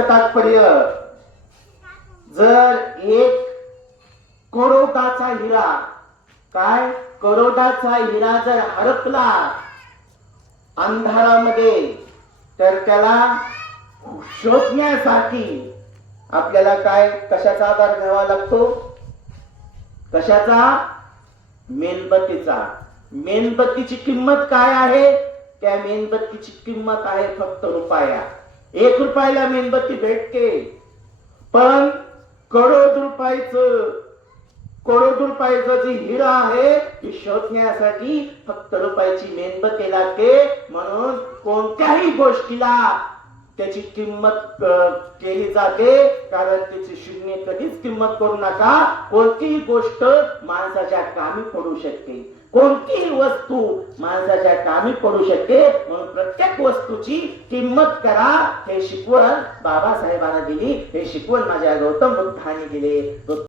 तात्पर्य, जर एक करोडाचा हिरा, काय करोडाचा हिरा जर हरपला अंधारामध्ये, तर त्याला शोधण्यासाठी आपल्याला काय कशाचा आधार घ्यावा लागतो? कशाचा? मेणबत्तीचा. मेणबत्तीची किंमत काय आहे? त्या मेणबत्तीची किंमत आहे फक्त रुपया. 1 रुपयाला मेणबत्ती भेटते. पण करोड रुपयाचं जी हिरा आहे ती शोधण्यासाठी फक्त रुपयाची मेणबत्ती लागते. म्हणून कोणत्याही गोष्टीला त्याची किंमत केली जाते, कारण त्याची शून्य कधीच किंमत करू नका. कोणतीही गोष्ट माणसाच्या कामी पडू शकते, कोणतीही वस्तू माणसाच्या कामी पडू शकते. म्हणून प्रत्येक वस्तूची किंमत करा, हे शिकवण बाबासाहेबांना दिली, हे शिकवण माझ्या गौतम बुद्धांनी दिले.